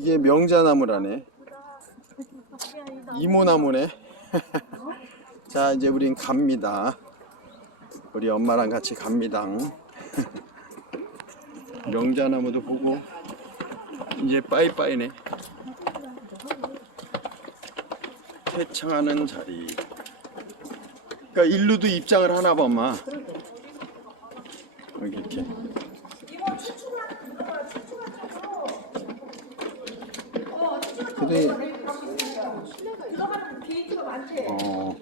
이게 명자나무라네. 이모나무네. 자, 이제 우린 갑니다. 우리 엄마랑 같이 갑니다. 명자나무도 보고 이제 빠이빠이네. 퇴청하는 자리. 그러니까 일루도 입장을 하나 봐, 엄마. 이렇게. 근데 어,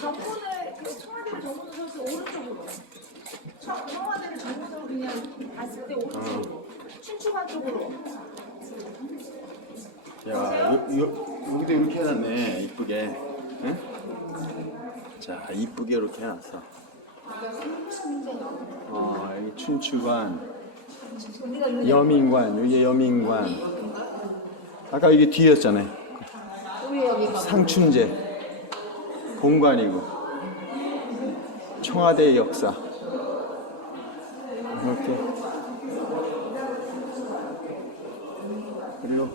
정문을 그 청와대 정문을 서서 오른쪽으로 청- 청와대를 정문으로 그냥 봤을 때 오른쪽으로 춘추관 쪽으로 야, 요, 요, 여기도 이렇게 해놨네, 이쁘게. 응? 자, 이쁘게 이렇게 해놨어. 어, 여기 춘추관, 여민관, 여기 여민관. 아까 이게 뒤였잖아요. 상춘제, 공관이고, 청와대 역사. 이렇게. 그리고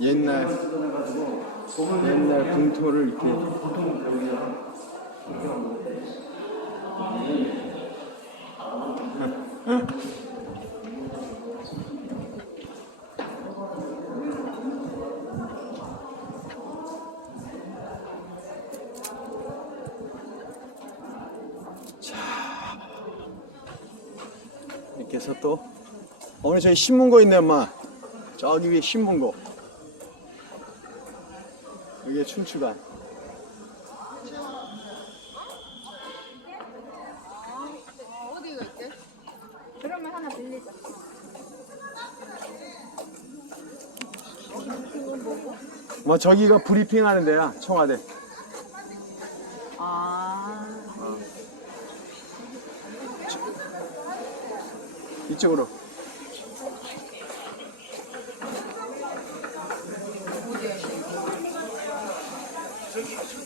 옛날 옛날 궁토를 이렇게 해서 또 오늘 저기 신문고 있네 엄마. 저기 위에 신문고. 여기에 춘추관 어디가. 있대? 그러면 하나 빌리자 뭐 저기가 브리핑 하는 데야 청와대. 아 이쪽으로.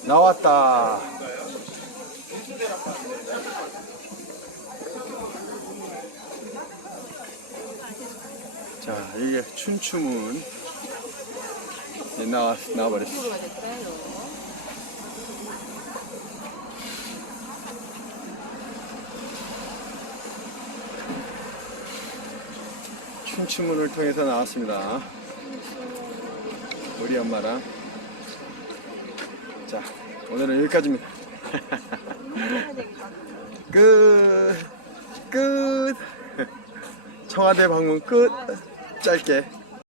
나왔다. 자 이게 춘추문. 나와 나와버렸어 춘추문을 통해서 나왔습니다. 우리 엄마랑. 자, 오늘은 여기까지입니다. 끝, 끝. 청와대 방문 끝. 짧게.